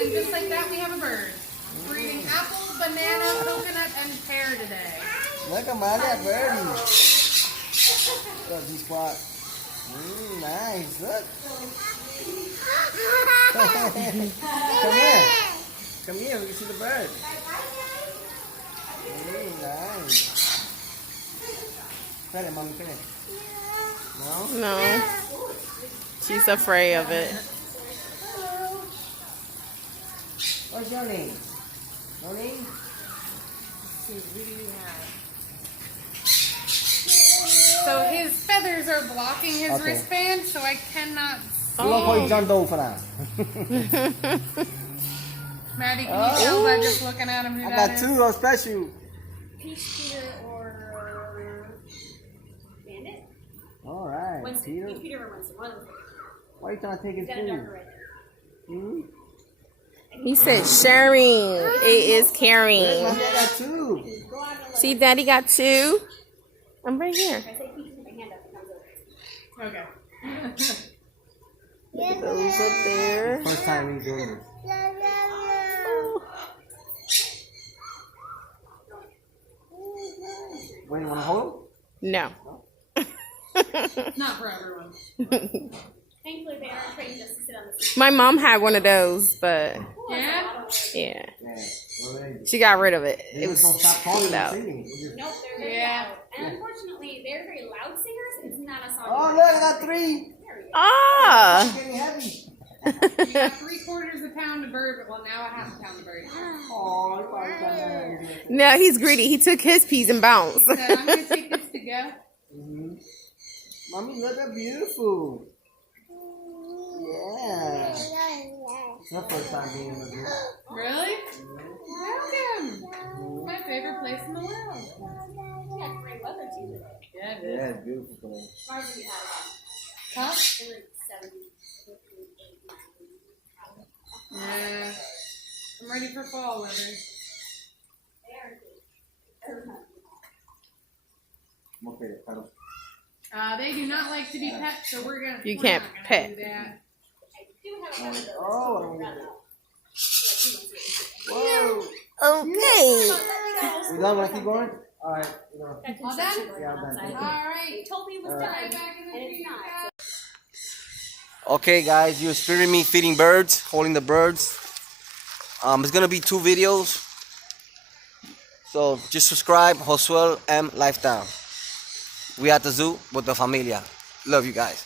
and just like that, we have a bird. We're eating apple, banana, coconut, and pear today. Look at my that birdie. Look, he's quiet. Nice. Look. Come here. Come here. We can see the bird. Nice. Pet it, mommy. Pet it. No? No. She's afraid of it. What's your name? No name? So his feathers are blocking his Okay. wristband, so I cannot. You want to call you John Doe for now? Maddie, can you tell by just looking at him who I that got is? two on special. Peach, Peter, or Bandit? All right, Winston. Peter. Peach, Peter, or Winston. One of them. Why are you trying to take his He's got a food? darker red hair. Hmm? He said sharing. It is caring. Mommy, I got two. Go out and let See, Daddy got two. I'm right here. If I say Peach, put my hand up. It comes over. Okay. Look at those up there. First time we doing this. Wait, you want to hold him? No. Not for everyone. Thankfully, they aren't trained just to sit on the seat. My mom had one of those, but Yeah? yeah, Yeah. Well, they she got rid of it. they It just was don't stop talking too and loud. singing. They just- Nope, they're very Yeah. loud. And unfortunately, they're very loud singers. It's not a song. Oh, look, I got three. There we go. Ah! It's getting heavy. You got 3/4 a pound of bird, well, now a half a pound of bird. Oh, you probably got that. No, he's greedy. He took his peas and bounced. He said, I'm going to take this to go. Mm-hmm. Mommy, look, they're beautiful. Yeah. It's my first time being in the group. Really? Welcome. It's my favorite place in the world. Yeah, great weather too today. Yeah, it Yeah, is. it's beautiful. Marvin, you had Huh? it. In like 70. Yeah. I'm ready for fall weather. They are good. Okay, Carlos. They do not like to be pet, so we're gonna. You we're can't not gonna pet. Do that. I do have a couple of those. Oh. Like, Whoa. Okay. We done? Want to keep going? All right. Got All construction done? going Yeah, on I'm done. outside. All right. They told me it was All done, right. Back in the and it's tree. not. Okay, guys, you're experiencing me feeding birds, holding the birds. It's gonna be 2 videos. So just subscribe, Josuel M Lifestyle. We at the zoo with the familia. Love you guys.